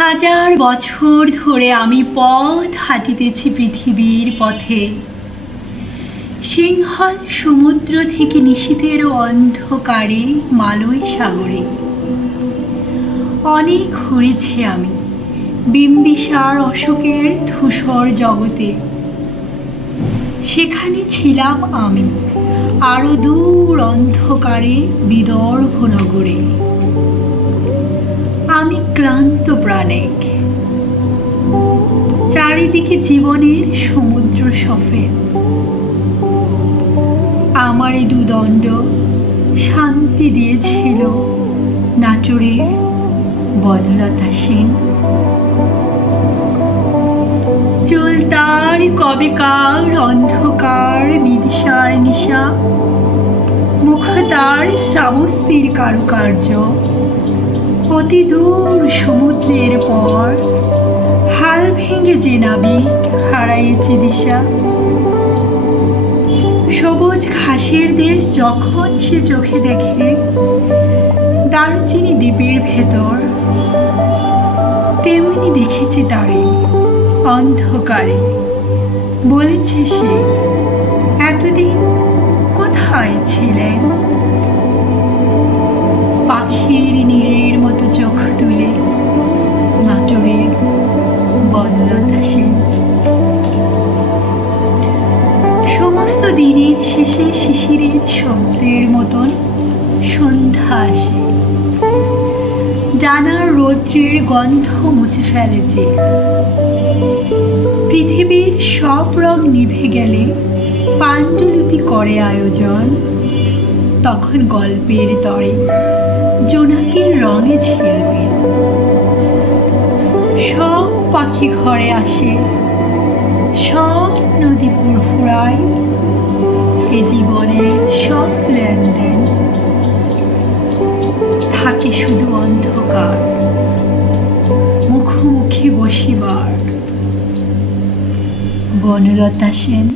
হাজার বছর ধরে আমি পথ হাঁটিতেছি পৃথিবীর পথে, সিংহল সমুদ্র থেকে নিশীথের অন্ধকারে মালয় সাগরে। অনেক ঘুরেছি আমি বিম্বিসার অশোকের ধূসর জগতে। সেখানে ছিলাম আমি আরো দূর অন্ধকারে বিদর্ভ নগরে। আমি ক্লান্ত প্রাণিক, চারিদিকে জীবনের সমুদ্র সফে। আমার এই দুদণ্ড শান্তি দিয়েছিল নাটোরে বনলতা সেন। চুল তার কবেকার অন্ধকার বিদিশার নিশা, মুখ তার শ্রাবস্তির কারুকার্য। অতি দূর সমুদ্রের পর হাল ভেঙে যে নাবিক হারাইছে দিশা। সবুজ ঘাসের দেশ যখন সে চোখে দেখে দারুচিনি দ্বীপের ভেতর, তেমনি দেখেছি তারে অন্ধকারে। বলেছে সে, এতদিন কোথায় ছিলেন? পাখির নীড়ের মতো চোখ তুলে নাটোরের বনলতা সেন। সমস্ত দিনের শেষে শিশিরের শব্দের মতন সন্ধ্যা আসে। ডানার রৌদ্রের গন্ধ মুছে ফেলেছে। পৃথিবীর সব রং নিভে গেলে পাণ্ডুলিপি করে আয়োজন। তখন গল্পের তরে জোনাকির রঙে ঝিলবে। সব পাখি ঘরে আসে, সব নদী ফুরফুরায়। এ জীবনের সব লেনদেন থাকে শুধু অন্ধকার, মুখোমুখি বসিবার। বনলতা সেন।